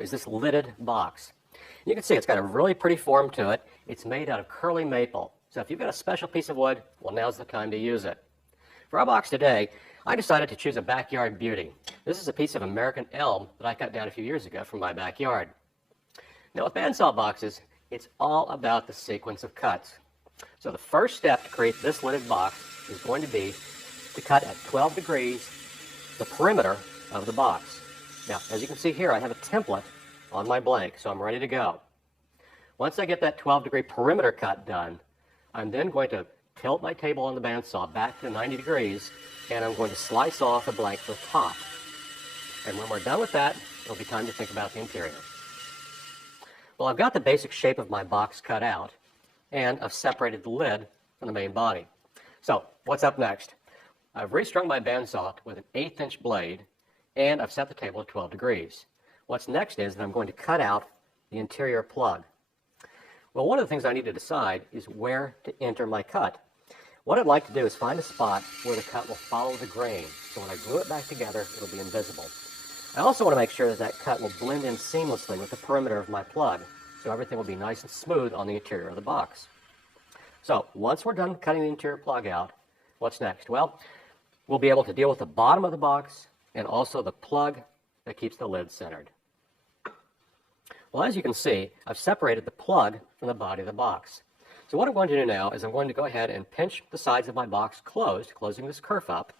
is this lidded box. You can see it's got a really pretty form to it. It's made out of curly maple. So if you've got a special piece of wood, well, now's the time to use it. For our box today, I decided to choose a backyard beauty. This is a piece of American elm that I cut down a few years ago from my backyard. Now with bandsaw boxes, it's all about the sequence of cuts. So the first step to create this lidded box is going to be to cut at 12 degrees the perimeter of the box. Now, as you can see here, I have a template on my blank, so I'm ready to go. Once I get that 12-degree perimeter cut done, I'm then going to tilt my table on the bandsaw back to 90 degrees, and I'm going to slice off the blank to the top. And when we're done with that, it'll be time to think about the interior. Well, I've got the basic shape of my box cut out, and I've separated the lid from the main body. So, what's up next? I've restrung my bandsaw with an 1/8-inch blade, and I've set the table at 12 degrees. What's next is that I'm going to cut out the interior plug. Well, one of the things I need to decide is where to enter my cut. What I'd like to do is find a spot where the cut will follow the grain, so when I glue it back together, it'll be invisible. I also want to make sure that that cut will blend in seamlessly with the perimeter of my plug, so everything will be nice and smooth on the interior of the box. So, once we're done cutting the interior plug out, what's next? Well, we'll be able to deal with the bottom of the box and also the plug that keeps the lid centered. Well, as you can see, I've separated the plug from the body of the box. So what I'm going to do now is I'm going to go ahead and pinch the sides of my box closed, closing this kerf up,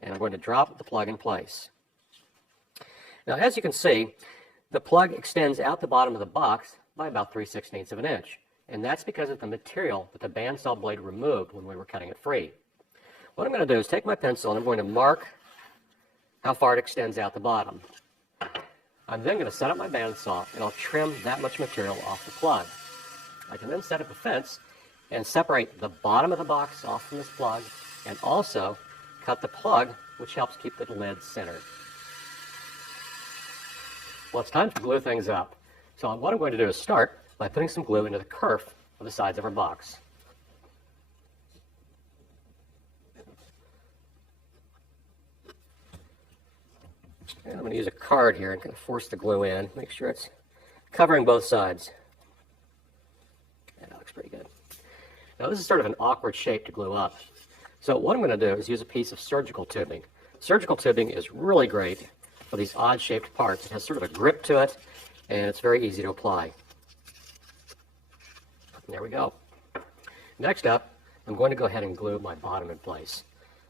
and I'm going to drop the plug in place. Now, as you can see, the plug extends out the bottom of the box by about 3/16 of an inch, and that's because of the material that the bandsaw blade removed when we were cutting it free. What I'm going to do is take my pencil and I'm going to mark how far it extends out the bottom. I'm then going to set up my bandsaw and I'll trim that much material off the plug. I can then set up a fence and separate the bottom of the box off from this plug and also cut the plug, which helps keep the lid centered. Well, it's time to glue things up. So what I'm going to do is start by putting some glue into the kerf of the sides of our box. And I'm going to use a card here and kind of force the glue in. Make sure it's covering both sides. Yeah, that looks pretty good. Now this is sort of an awkward shape to glue up. So what I'm going to do is use a piece of surgical tubing. Surgical tubing is really great for these odd-shaped parts. It has sort of a grip to it, and it's very easy to apply. There we go. Next up, I'm going to go ahead and glue my bottom in place.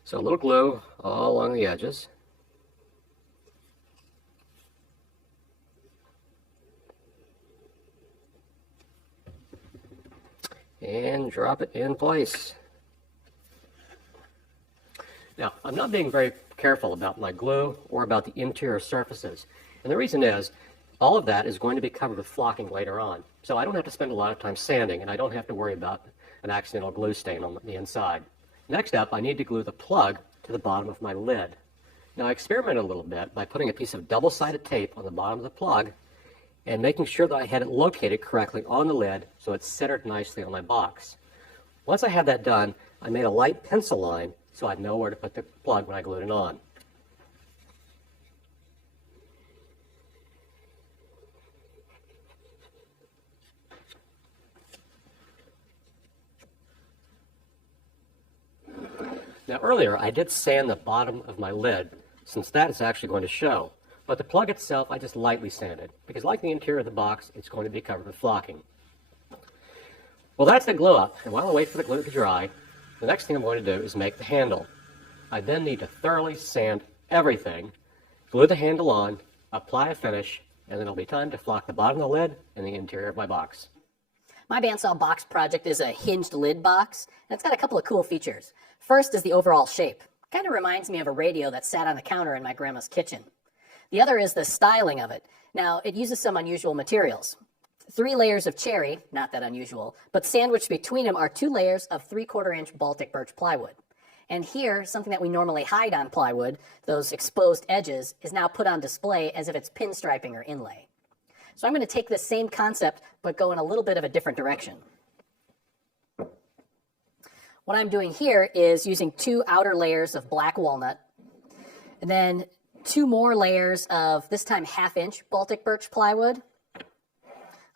So a little glue all along the edges. And drop it in place. Now, I'm not being very careful about my glue or about the interior surfaces. And the reason is, all of that is going to be covered with flocking later on. So I don't have to spend a lot of time sanding, and I don't have to worry about an accidental glue stain on the inside. Next up, I need to glue the plug to the bottom of my lid. Now, I experimented a little bit by putting a piece of double-sided tape on the bottom of the plug and making sure that I had it located correctly on the lid so it's centered nicely on my box. Once I had that done, I made a light pencil line so I'd know where to put the plug when I glued it on. Now earlier I did sand the bottom of my lid since that is actually going to show. But the plug itself I just lightly sanded because like the interior of the box it's going to be covered with flocking. Well, that's the glue up, and while I wait for the glue to dry, the next thing I'm going to do is make the handle. I then need to thoroughly sand everything, glue the handle on, apply a finish, and then it'll be time to flock the bottom of the lid and the interior of my box. My bandsaw box project is a hinged lid box, and it's got a couple of cool features. First is the overall shape. Kind of reminds me of a radio that sat on the counter in my grandma's kitchen. The other is the styling of it. Now, it uses some unusual materials. 3 layers of cherry, not that unusual, but sandwiched between them are 2 layers of 3/4-inch Baltic birch plywood. And here, something that we normally hide on plywood, those exposed edges, is now put on display as if it's pinstriping or inlay. So I'm going to take this same concept, but go in a little bit of a different direction. What I'm doing here is using 2 outer layers of black walnut, and then 2 more layers of, this time, 1/2-inch Baltic birch plywood.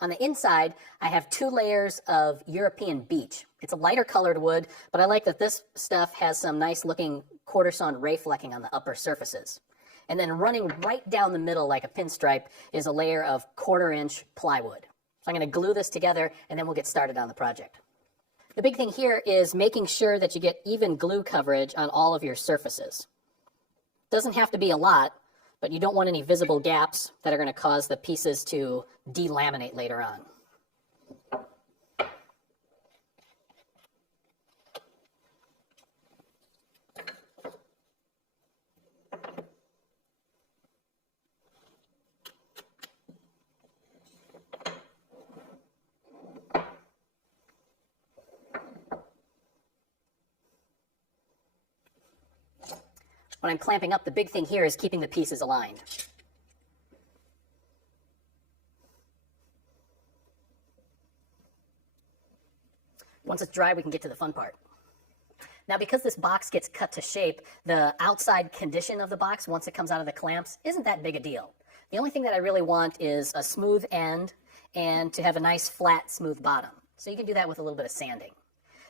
On the inside, I have 2 layers of European beech. It's a lighter colored wood, but I like that this stuff has some nice looking quarter sawn ray flecking on the upper surfaces. And then running right down the middle like a pinstripe is a layer of 1/4-inch plywood. So I'm going to glue this together and then we'll get started on the project. The big thing here is making sure that you get even glue coverage on all of your surfaces. Doesn't have to be a lot, but you don't want any visible gaps that are going to cause the pieces to delaminate later on. When I'm clamping up, the big thing here is keeping the pieces aligned. Once it's dry, we can get to the fun part. Now, because this box gets cut to shape, the outside condition of the box, once it comes out of the clamps, isn't that big a deal. The only thing that I really want is a smooth end and to have a nice, flat, smooth bottom. So you can do that with a little bit of sanding.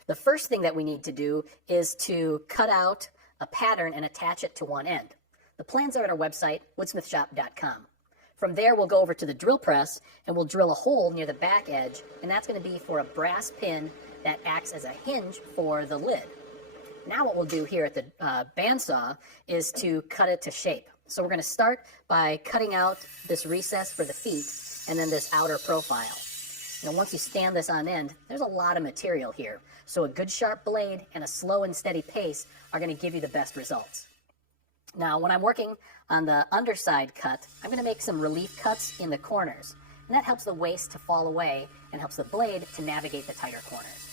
The first thing that we need to do is to cut out a pattern and attach it to one end. The plans are at our website, woodsmithshop.com. From there, we'll go over to the drill press and we'll drill a hole near the back edge, and that's going to be for a brass pin that acts as a hinge for the lid. Now what we'll do here at the bandsaw is to cut it to shape. So we're going to start by cutting out this recess for the feet and then this outer profile. Now once you stand this on end, there's a lot of material here. So a good sharp blade and a slow and steady pace are going to give you the best results. Now when I'm working on the underside cut, I'm going to make some relief cuts in the corners. And that helps the waste to fall away and helps the blade to navigate the tighter corners.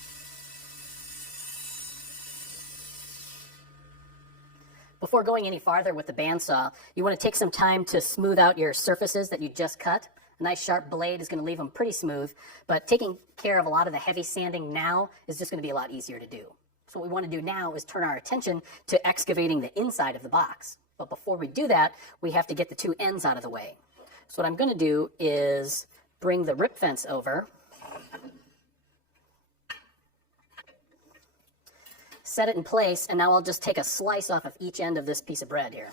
Before going any farther with the bandsaw, you want to take some time to smooth out your surfaces that you just cut. A nice sharp blade is going to leave them pretty smooth, but taking care of a lot of the heavy sanding now is just going to be a lot easier to do. So what we want to do now is turn our attention to excavating the inside of the box. But before we do that, we have to get the 2 ends out of the way. So what I'm going to do is bring the rip fence over, set it in place, and now I'll just take a slice off of each end of this piece of bread here.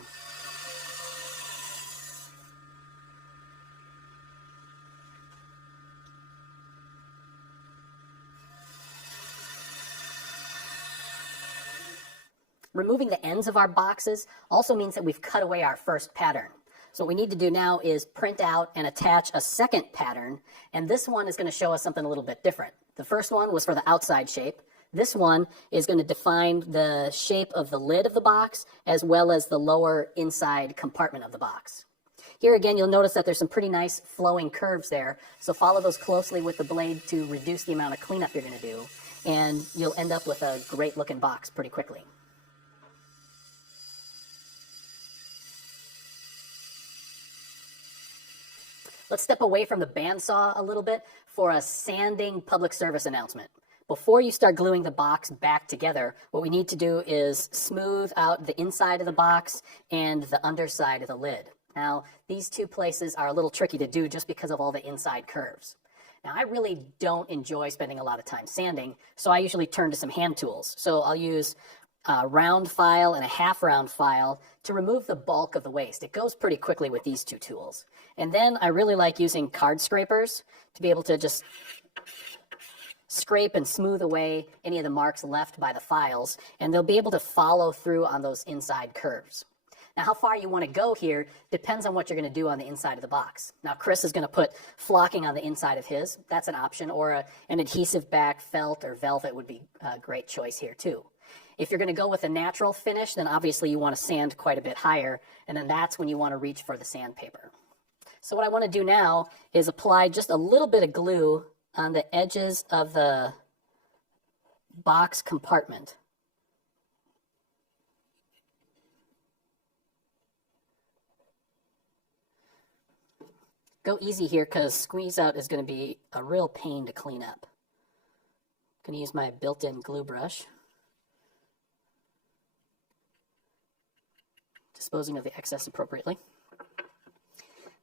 Removing the ends of our boxes also means that we've cut away our first pattern. So what we need to do now is print out and attach a second pattern, and this one is going to show us something a little bit different. The first one was for the outside shape. This one is going to define the shape of the lid of the box as well as the lower inside compartment of the box. Here again, you'll notice that there's some pretty nice flowing curves there, so follow those closely with the blade to reduce the amount of cleanup you're going to do, and you'll end up with a great looking box pretty quickly. Let's step away from the bandsaw a little bit for a sanding public service announcement. Before you start gluing the box back together, what we need to do is smooth out the inside of the box and the underside of the lid. Now, these 2 places are a little tricky to do just because of all the inside curves. Now, I really don't enjoy spending a lot of time sanding, so I usually turn to some hand tools. So I'll use a round file and a half round file to remove the bulk of the waste. It goes pretty quickly with these 2 tools. And then I really like using card scrapers to be able to just scrape and smooth away any of the marks left by the files, and they'll be able to follow through on those inside curves. Now, how far you want to go here depends on what you're going to do on the inside of the box. Now, Chris is going to put flocking on the inside of his. That's an option, or an adhesive back felt or velvet would be a great choice here too. If you're going to go with a natural finish, then obviously you want to sand quite a bit higher, and then that's when you want to reach for the sandpaper. So what I want to do now is apply just a little bit of glue on the edges of the box compartment. Go easy here because squeeze out is going to be a real pain to clean up. I'm going to use my built-in glue brush. disposing of the excess appropriately.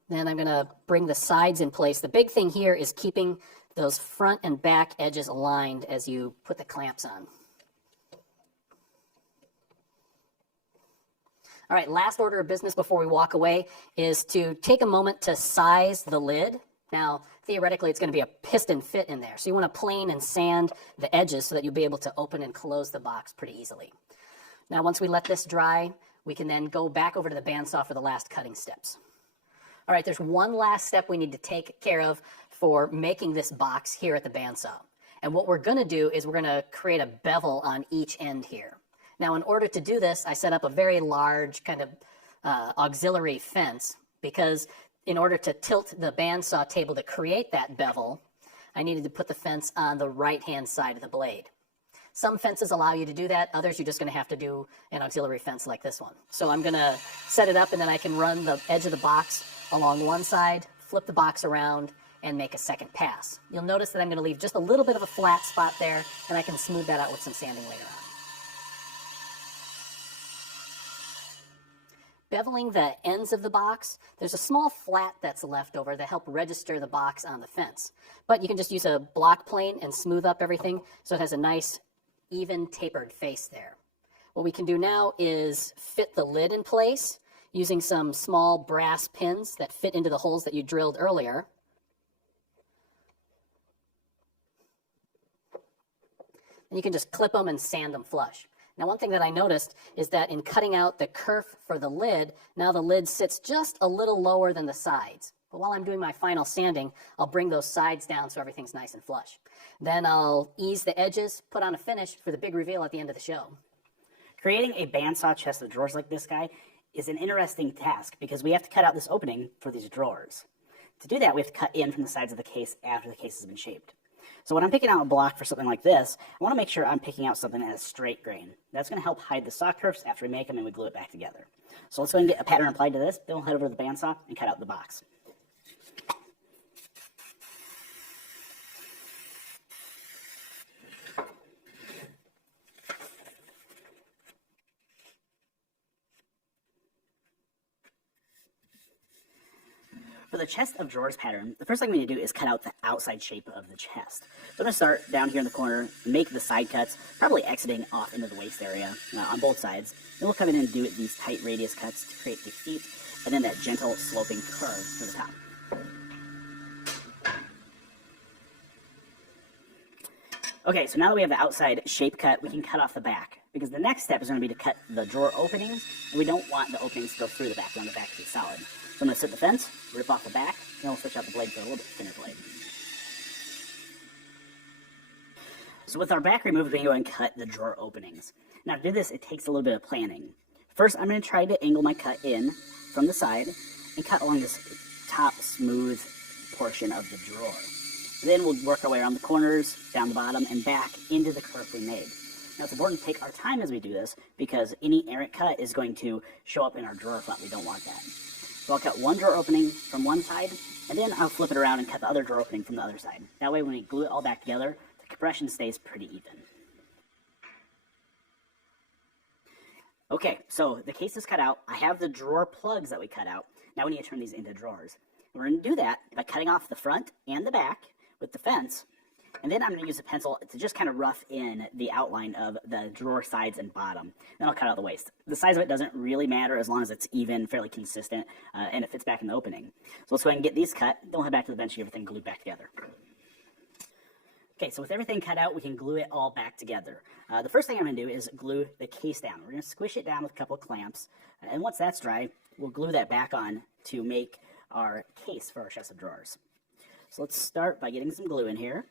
Then I'm going to bring the sides in place. The big thing here is keeping those front and back edges aligned as you put the clamps on. All right, last order of business before we walk away is to take a moment to size the lid. Now, theoretically, it's going to be a piston fit in there. So you want to plane and sand the edges so that you'll be able to open and close the box pretty easily. Now, once we let this dry, we can then go back over to the bandsaw for the last cutting steps. All right, there's one last step we need to take care of for making this box here at the bandsaw. And what we're going to do is we're going to create a bevel on each end here. Now, in order to do this, I set up a very large kind of auxiliary fence because in order to tilt the bandsaw table to create that bevel, I needed to put the fence on the right-hand side of the blade. Some fences allow you to do that. Others, you're just going to have to do an auxiliary fence like this one. So I'm going to set it up, and then I can run the edge of the box along one side, flip the box around, and make a second pass. You'll notice that I'm going to leave just a little bit of a flat spot there, and I can smooth that out with some sanding later on. Beveling the ends of the box, there's a small flat that's left over to help register the box on the fence. But you can just use a block plane and smooth up everything so it has a nice, even tapered face there. What we can do now is fit the lid in place using some small brass pins that fit into the holes that you drilled earlier. And you can just clip them and sand them flush. Now, one thing that I noticed is that in cutting out the kerf for the lid, now the lid sits just a little lower than the sides. But while I'm doing my final sanding, I'll bring those sides down so everything's nice and flush. Then I'll ease the edges, put on a finish for the big reveal at the end of the show. Creating a bandsaw chest of drawers like this guy is an interesting task because we have to cut out this opening for these drawers. To do that, we have to cut in from the sides of the case after the case has been shaped. So when I'm picking out a block for something like this, I want to make sure I'm picking out something that has straight grain. That's going to help hide the saw curves after we make them and we glue it back together. So let's go ahead and get a pattern applied to this, then we'll head over to the bandsaw and cut out the box. For the chest of drawers pattern, the first thing we need to do is cut out the outside shape of the chest. So I'm going to start down here in the corner, make the side cuts, probably exiting off into the waist area on both sides. Then we'll come in and do these tight radius cuts to create the feet, and then that gentle sloping curve to the top. Okay, so now that we have the outside shape cut, we can cut off the back, because the next step is going to be to cut the drawer openings, and we don't want the openings to go through the back. We want the back to be solid. So I'm going to sit the fence, rip off the back, and we'll switch out the blade for a little bit thinner blade. So with our back removed, we can go and cut the drawer openings. Now to do this, it takes a little bit of planning. First, I'm going to try to angle my cut in from the side and cut along this top smooth portion of the drawer. Then we'll work our way around the corners, down the bottom, and back into the curve we made. Now it's important to take our time as we do this because any errant cut is going to show up in our drawer flap. We don't want that. So I'll cut one drawer opening from one side, and then I'll flip it around and cut the other drawer opening from the other side. That way when we glue it all back together, the compression stays pretty even. Okay, so the case is cut out. I have the drawer plugs that we cut out. Now we need to turn these into drawers. We're going to do that by cutting off the front and the back with the fence, and then I'm going to use a pencil to just kind of rough in the outline of the drawer sides and bottom. Then I'll cut out the waist. The size of it doesn't really matter as long as it's even, fairly consistent, and it fits back in the opening. So let's go ahead and get these cut, then we'll head back to the bench and get everything glued back together. Okay, so with everything cut out, we can glue it all back together. The first thing I'm going to do is glue the case down. We're going to squish it down with a couple of clamps, and once that's dry, we'll glue that back on to make our case for our chest of drawers. So let's start by getting some glue in here.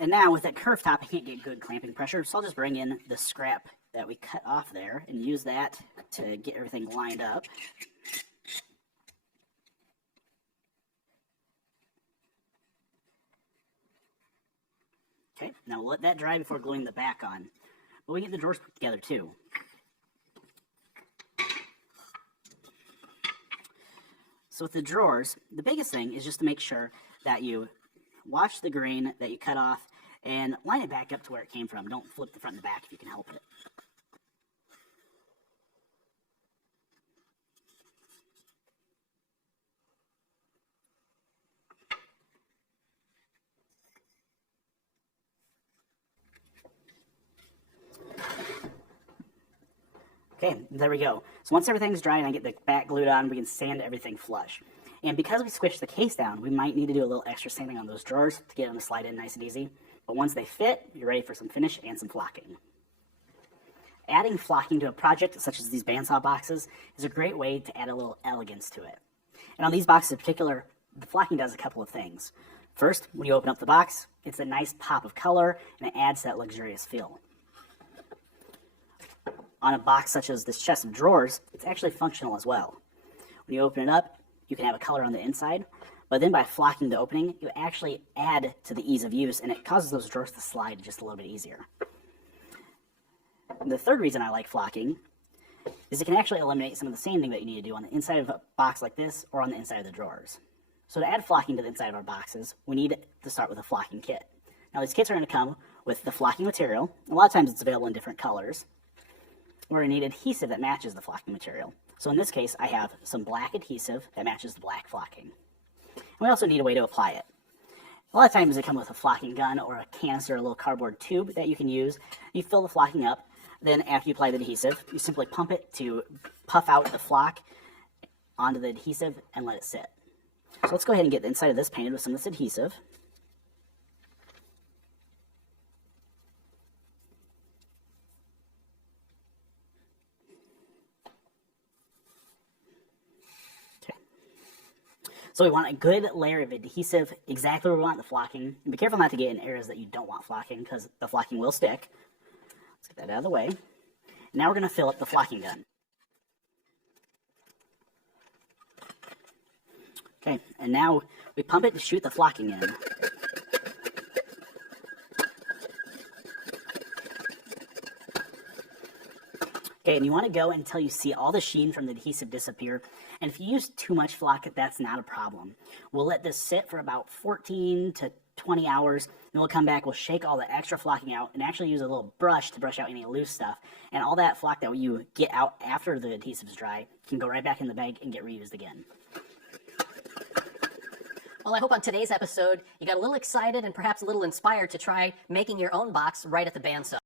And now with that curved top, I can't get good clamping pressure, so I'll just bring in the scrap that we cut off there and use that to get everything lined up. Okay, now we'll let that dry before gluing the back on. But we get the drawers put together too. So with the drawers, the biggest thing is just to make sure that you wash the grain that you cut off and line it back up to where it came from. Don't flip the front and the back if you can help it. Okay, there we go. So once everything's dry and I get the back glued on, we can sand everything flush. And because we squished the case down, we might need to do a little extra sanding on those drawers to get them to slide in nice and easy. But once they fit, you're ready for some finish and some flocking. Adding flocking to a project such as these bandsaw boxes is a great way to add a little elegance to it. And on these boxes in particular, the flocking does a couple of things. First, when you open up the box, it's a nice pop of color and it adds that luxurious feel. On a box such as this chest of drawers, it's actually functional as well. When you open it up, you can have a color on the inside, but then by flocking the opening, you actually add to the ease of use, and it causes those drawers to slide just a little bit easier. And the third reason I like flocking is it can actually eliminate some of the sanding that you need to do on the inside of a box like this or on the inside of the drawers. So to add flocking to the inside of our boxes, we need to start with a flocking kit. Now these kits are going to come with the flocking material. A lot of times it's available in different colors. We're going to need adhesive that matches the flocking material. So in this case, I have some black adhesive that matches the black flocking. And we also need a way to apply it. A lot of times they come with a flocking gun or a canister, a little cardboard tube that you can use. You fill the flocking up. Then after you apply the adhesive, you simply pump it to puff out the flock onto the adhesive and let it sit. So let's go ahead and get the inside of this painted with some of this adhesive. So we want a good layer of adhesive, exactly where we want the flocking. And be careful not to get in areas that you don't want flocking, because the flocking will stick. Let's get that out of the way. Now we're going to fill up the flocking gun. Okay, and now we pump it to shoot the flocking in. Okay, and you want to go until you see all the sheen from the adhesive disappear. And if you use too much flock, that's not a problem. We'll let this sit for about 14 to 20 hours, and we'll come back, we'll shake all the extra flocking out, and actually use a little brush to brush out any loose stuff. And all that flock that you get out after the adhesive's dry can go right back in the bag and get reused again. Well, I hope on today's episode you got a little excited and perhaps a little inspired to try making your own box right at the bandsaw.